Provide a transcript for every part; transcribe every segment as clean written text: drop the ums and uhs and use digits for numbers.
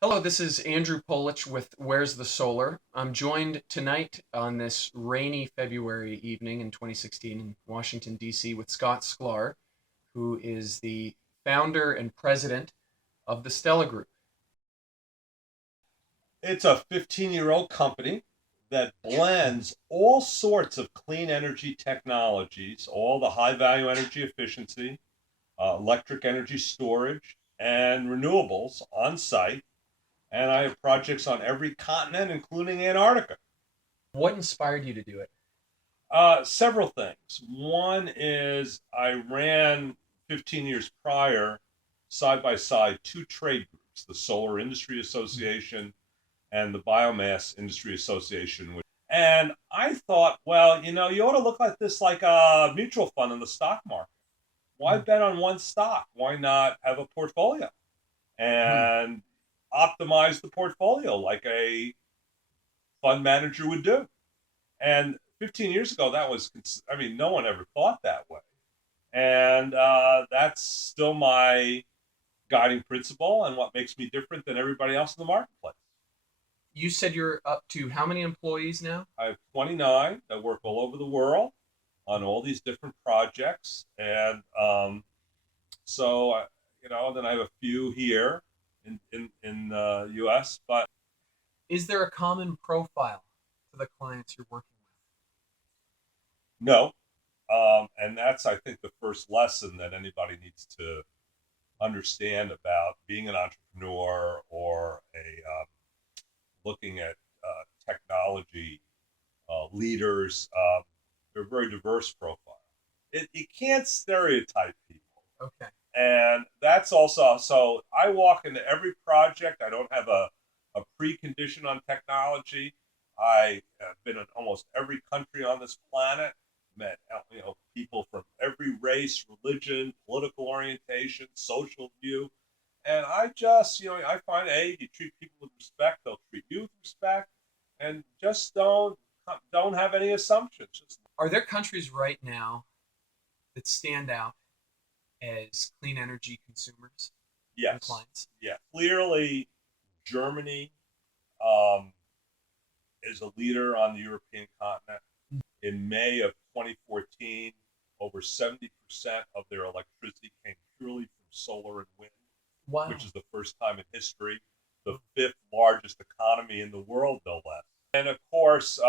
Hello, this is Andrew Polich with Where's the Solar. I'm joined tonight on this rainy February evening in 2016 in Washington, D.C. with Scott Sklar, who is the founder and president of the Stella Group. It's a 15-year-old company that blends all sorts of clean energy technologies, all the high value energy efficiency, electric energy storage, and renewables on site. And I have projects on every continent, including Antarctica. What inspired you to do it? Several things. One is I ran 15 years prior, side by side, two trade groups, the Solar Industry Association and the Biomass Industry Association. And I thought, well, you ought to look at this like a mutual fund in the stock market. Why bet on one stock? Why not have a portfolio and optimize the portfolio like a fund manager would do? And 15 years ago, that was, I mean, no one ever thought that way. And that's still my guiding principle and what makes me different than everybody else in the marketplace. You said you're up to how many employees now? I have 29 that work all over the world on all these different projects, and then I have a few here in the U.S. But Is there a common profile for the clients you're working no, and that's I think the first lesson that anybody needs to understand about being an entrepreneur or a looking at technology leaders. They're a very diverse profile. You can't stereotype people. with? Okay. And that's also, so I walk into every project. I don't have a precondition on technology. I have been in almost every country on this planet, met people from every race, religion, political orientation, social view. And I just, I find, you treat people with respect, they'll treat you with respect, and just don't have any assumptions. Just Are there countries right now that stand out as clean energy consumers and yes, clients? yeah. Clearly, Germany um, is a leader on the European continent. In May of 2014, over 70% of their electricity came purely from solar and wind, which Wow. is the first time in history. The fifth largest economy in the world, no less. And of course,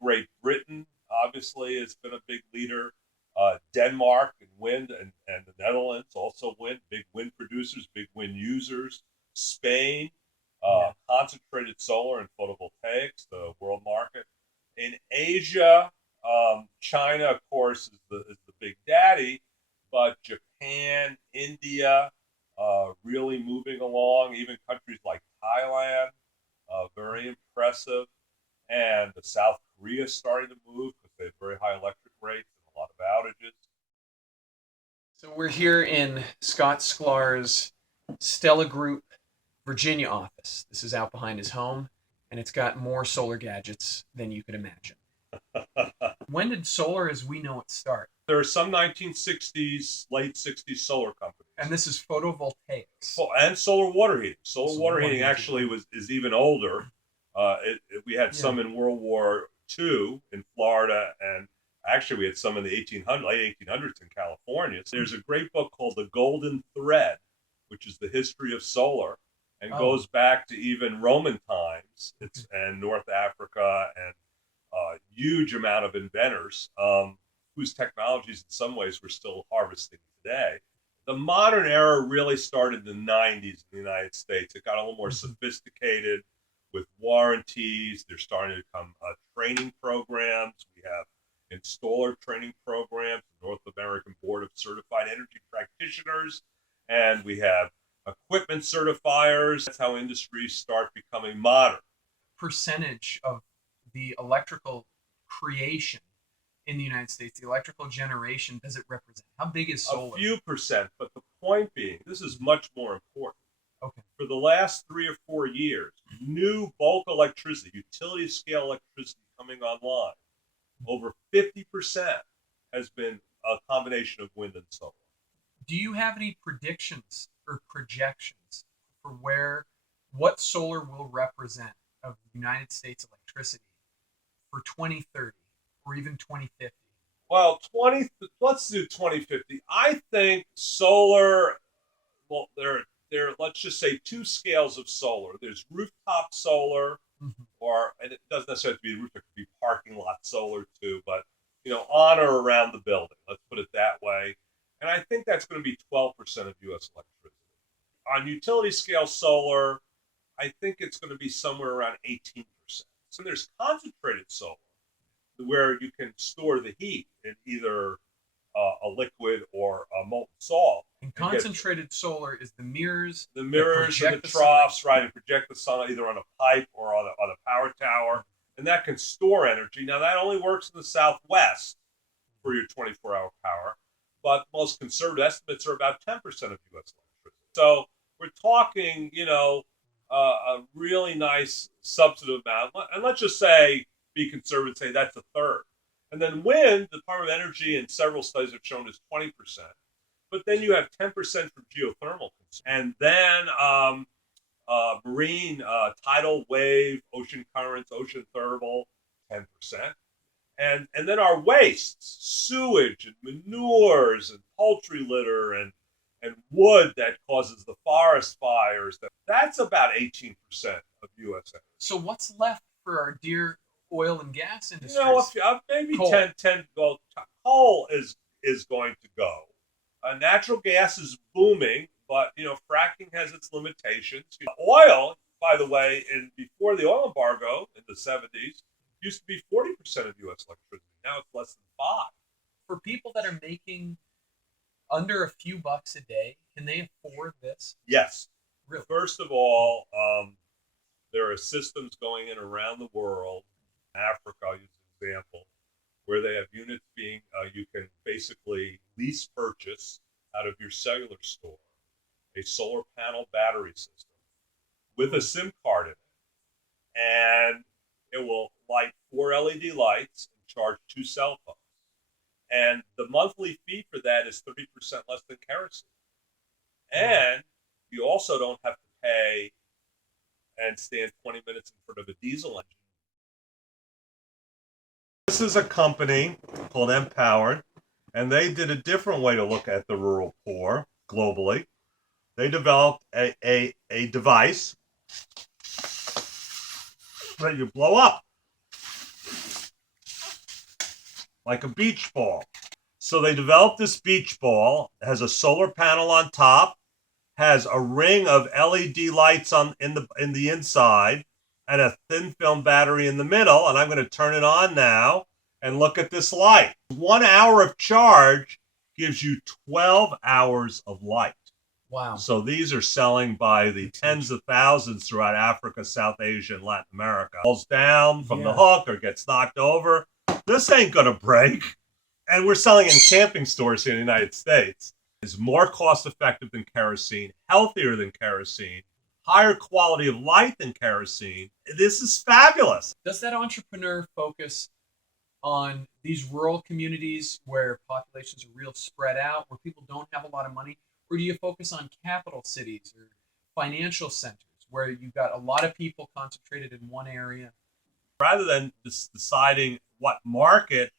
Great Britain obviously has been a big leader. Denmark and wind, and the Netherlands also wind, big wind producers, big wind users. Spain, Yeah. concentrated solar and photovoltaics, the world market. In Asia, China, of course, is the big daddy, but Japan, India, really moving along. Even countries like Thailand, very impressive, and the South Korea starting to move because they have very high electric rates and a lot of outages. So we're here in Scott Sklar's Stella Group Virginia office. This is out behind his home, and it's got more solar gadgets than you could imagine. When did solar as we know it start? There are some 1960s, late 60s solar And companies. this is photovoltaics. And solar water heating. Solar Solar water water heating heating. actually is even older. We had Yeah. some in World War II in Florida, and actually we had some in the late 1800s in California. So there's a great book called The Golden Thread, which is the history of solar, and Oh, goes back to even Roman times. And North Africa, and a huge amount of inventors whose technologies in some ways we're still harvesting today. The modern era really started in the 90s in the United States. It got a little more sophisticated with warranties. They're starting to come training programs. We have installer training programs, the North American Board of Certified Energy Practitioners, and we have equipment certifiers. That's how industries start becoming modern. percentage of the electrical creation in the United States, the electrical generation, does it represent? How big is A solar? few percent, but the point being, this is much more important. Okay. For the last 3 or 4 years, new bulk electricity, utility scale electricity coming online, over 50% has been a combination of wind and solar. Do you have any predictions or projections for where what solar will represent of the United States electricity for 2030 or even 2050? Well, let's do 2050. I think solar, well, there let's just say two scales of solar. There's rooftop solar, Mhm. or and it doesn't necessarily have to be roof, it could be parking lot solar too, but on or around the building. Let's put it that way. And I think that's going to be 12% of US electricity. On utility scale solar, I think it's going to be somewhere around 18%. So there's concentrated solar where you can store the heat in either a liquid or a molten salt And and get concentrated solar is the mirrors the that mirrors and the project the sun. troughs, right, and project the sun either on a pipe or on a power tower, and that can store energy. Now that only works in the Southwest for your 24-hour power, but most conservative estimates are about 10% of U.S. electricity. So we're talking, a really nice substantive amount, and let's just say be conservative, say that's a third. And then wind, the Department of Energy and several studies have shown is 20%. But then you have 10% from geothermal, and then marine, tidal wave, ocean currents, ocean thermal, 10%. And then our wastes, sewage and manures and poultry litter and wood that causes the forest fires. That's about 18% of U.S. energy. So what's left for our dear oil and gas If industries? maybe Coal. 10, well, coal is going to go. Natural gas is booming, but fracking has its limitations. Oil, by the way, before the oil embargo in the 70s, used to be 40% of U.S. electricity. Now it's less than 5. For people that are making under a few bucks a day, can they afford this? Yes. Really? First of all, there are systems going in around the world. Africa, I'll use an example, where they have units being, you can basically lease purchase out of your cellular store a solar panel battery system with a SIM card in it. And it will light 4 LED lights and charge 2 cell phones. And the monthly fee for that is 30% less than kerosene. And you also don't have to pay and stand 20 minutes in front of a diesel engine. This is a company called Empowered, and they did a different way to look at the rural poor globally. They developed a device that you blow up like a beach ball. So they developed this beach ball, has a solar panel on top, has a ring of LED lights in the inside, and a thin film battery in the middle. And I'm going to turn it on now and look at this light. 1 hour of charge gives you 12 hours of light. Wow. So these are selling by the tens of thousands throughout Africa, South Asia, and Latin America. Falls down from the hook or gets knocked over. This ain't going to break. And we're selling in camping stores here in the United States. It's more cost effective than kerosene, healthier than kerosene, higher quality of light than kerosene. This is fabulous. Does that entrepreneur focus on these rural communities where populations are real spread out, where people don't have a lot of money? Or do you focus on capital cities or financial centers where you've got a lot of people concentrated in one area? Rather than deciding what market,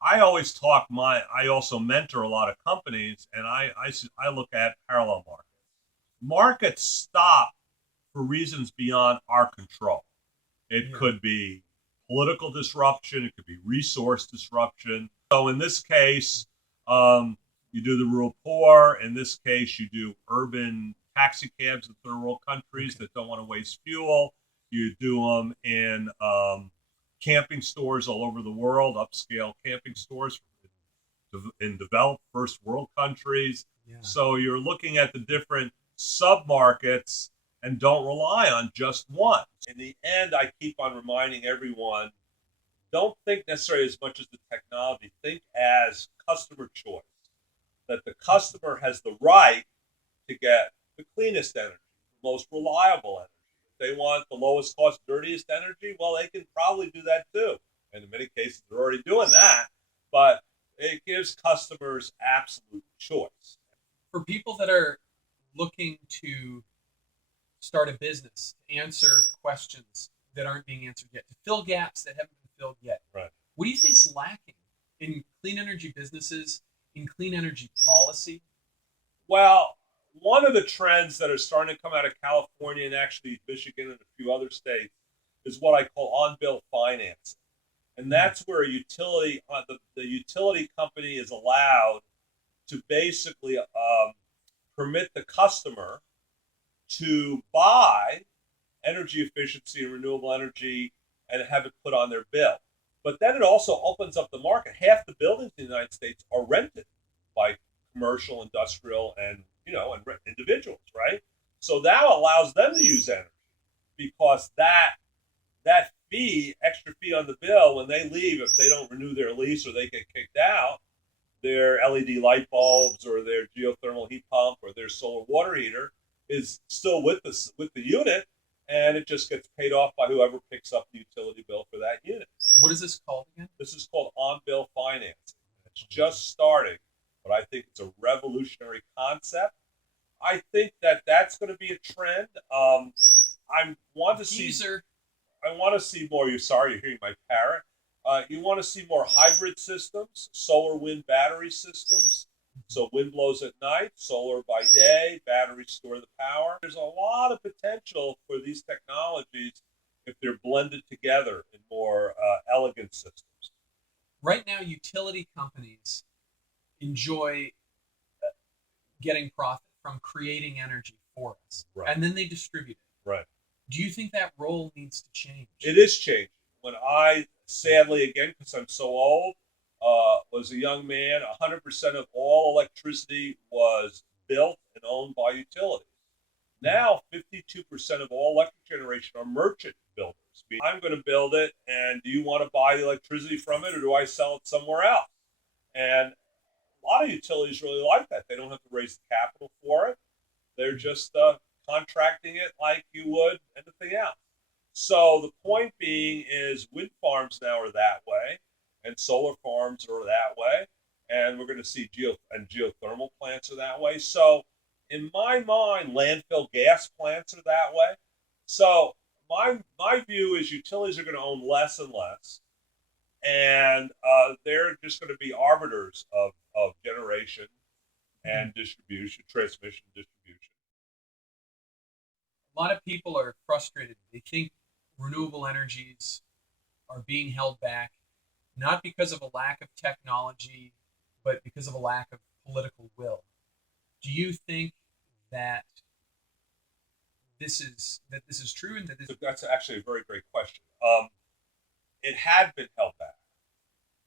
I also mentor a lot of companies, and I look at parallel markets. Markets stop for reasons beyond our control. It could be political disruption. It could be resource disruption. So in this case, you do the rural poor. In this case, you do urban taxi cabs in third world countries that don't want to waste fuel. You do them in camping stores all over the world, upscale camping stores in developed first world countries. Yeah. So you're looking at the different sub-markets and don't rely on just one. In the end, I keep on reminding everyone, don't think necessarily as much as the technology, think as customer choice, that the customer has the right to get the cleanest energy, the most reliable energy. If they want the lowest cost, dirtiest energy, well, they can probably do that too. And in many cases, they're already doing that, but it gives customers absolute choice. For people that are looking to start a business, to answer questions that aren't being answered yet, to fill gaps that haven't been filled yet. Right. What do you think's lacking in clean energy businesses, in clean energy policy? Well, one of the trends that are starting to come out of California and actually Michigan and a few other states is what I call on-bill financing. And that's where a utility, the utility company is allowed to basically permit the customer to buy energy efficiency and renewable energy and have it put on their bill. But then it also opens up the market. Half the buildings in the United States are rented by commercial, industrial, and individuals, right? So that allows them to use energy because that fee, extra fee on the bill, when they leave, if they don't renew their lease or they get kicked out, their LED light bulbs or their geothermal heat pump or their solar water heater is still with the unit, and it just gets paid off by whoever picks up the utility bill for that unit. What is this called again? This is called on-bill financing. It's just starting, but I think it's a revolutionary concept. I think that that's going to be a trend. I want to see. I want to see more. You're hearing my parrot. You want to see more hybrid systems, solar, wind, battery systems. So wind blows at night, solar by day, batteries store the power. There's a lot of potential for these technologies if they're blended together in more elegant systems. Right now, utility companies enjoy getting profit from creating energy for us, right. And then they distribute it. Right. Do you think that role needs to change? It is changing. When I, sadly, again, because I'm so old, was a young man, 100% of all electricity was built and owned by utilities. Now, 52% of all electric generation are merchant builders. I'm going to build it, and do you want to buy the electricity from it, or do I sell it somewhere else? And a lot of utilities really like that. They don't have to raise the capital for it. They're just contracting it like you would anything else. So the point being is wind farms now are that way, and solar farms are that way, and we're going to see geothermal plants are that way. So in my mind, landfill gas plants are that way. So my view is utilities are going to own less and less, and they're just going to be arbiters of generation and distribution, transmission, distribution. A lot of people are frustrated. They think renewable energies are being held back, not because of a lack of technology, but because of a lack of political will. Do you think that this is true, and that that's actually a very great question. It had been held back,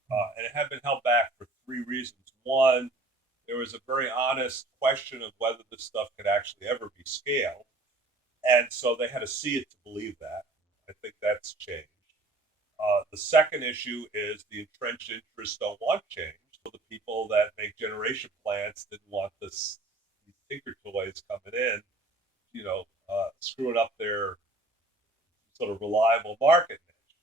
and it had been held back for three reasons. One, there was a very honest question of whether this stuff could actually ever be scaled, and so they had to see it to believe that. I think that's changed. The second issue is the entrenched interests don't want change. So the people that make generation plants didn't want these tinker toys coming in, screwing up their sort of reliable market niche.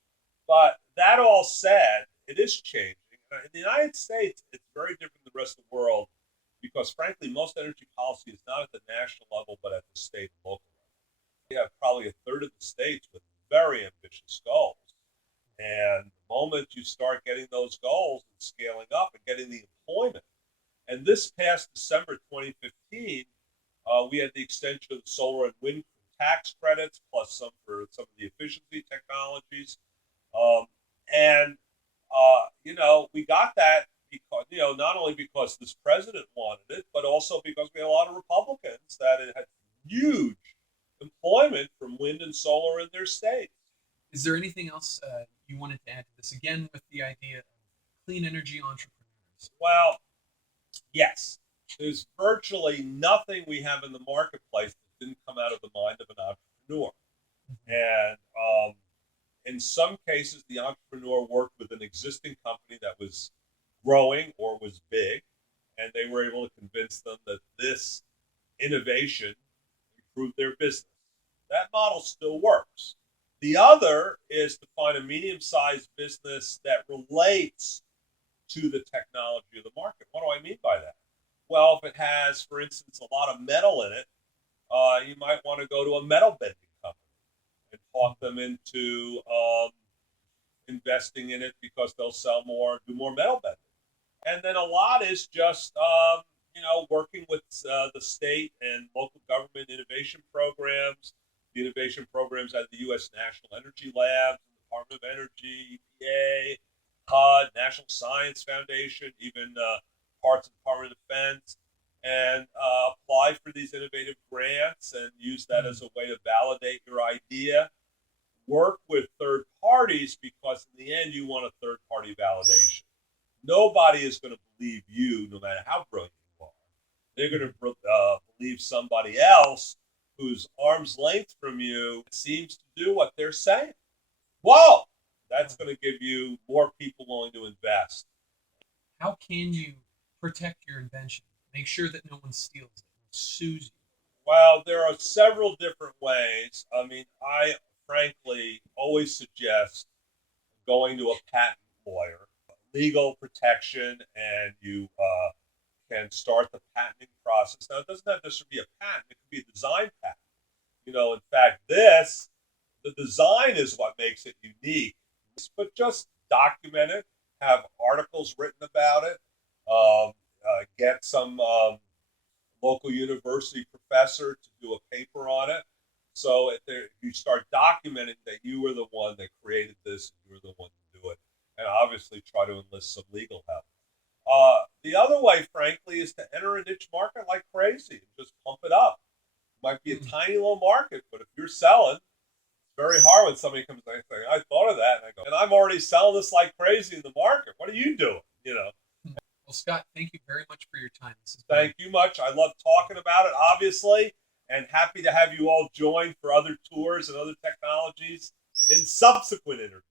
But that all said, it is changing. In the United States, it's very different than the rest of the world because, frankly, most energy policy is not at the national level but at the state and local level. We have probably a third of the states with very ambitious goals. And the moment you start getting those goals and scaling up and getting the employment, and this past December 2015, we had the extension of the solar and wind tax credits, plus some for some of the efficiency technologies. We got that because, not only because this president wanted it, but also because we had a lot of Republicans that had huge employment from wind and solar in their state. Is there anything else you wanted to add to this? Again, with the idea of clean energy entrepreneurs. Well, yes. There's virtually nothing we have in the marketplace that didn't come out of the mind of an entrepreneur. And in some cases, the entrepreneur worked with an existing company that was growing or was big, and they were able to convince them that this innovation improved their business. That model still works. The other is to find a medium-sized business that relates to the technology of the market. What do I mean by that? Well, if it has, for instance, a lot of metal in it, You might want to go to a metal bending company and talk them into investing in it because they'll sell more, do more metal bending. And then a lot is just working with the state and local government innovation programs, the innovation programs at the U.S. National Energy Labs, Department of Energy, EPA, HUD, National Science Foundation, even parts of the Department of Defense, and apply for these innovative grants and use that as a way to validate your idea. Work with third parties because in the end you want a third party validation. Nobody is going to believe you no matter how brilliant you are. They're going to believe somebody else who's arm's length from you seems to do what they're saying. Whoa! That's going to give you more people willing to invest. How can you protect your invention? Make sure that no one steals it and sues you. Well, there are several different ways. I mean, I frankly always suggest going to a patent lawyer, legal protection, and you can start the patenting process. Now, it doesn't have to be a patent; it could be a design patent. In fact, the design is what makes it unique. But just document it, have articles written about it, get some local university professor to do a paper on it. So if you start documenting that you were the one that created this, and you were the one to do it, and obviously try to enlist some legal help. The other way, frankly, is to enter a niche market like crazy and just pump it up. It might be a tiny little market, but if you're selling, it's very hard when somebody comes and says, I thought of that, and I go, and I'm already selling this like crazy in the market. What are you doing? Well, Scott, thank you very much for your time. Thank you much. I love talking about it, obviously, and happy to have you all join for other tours and other technologies in subsequent interviews.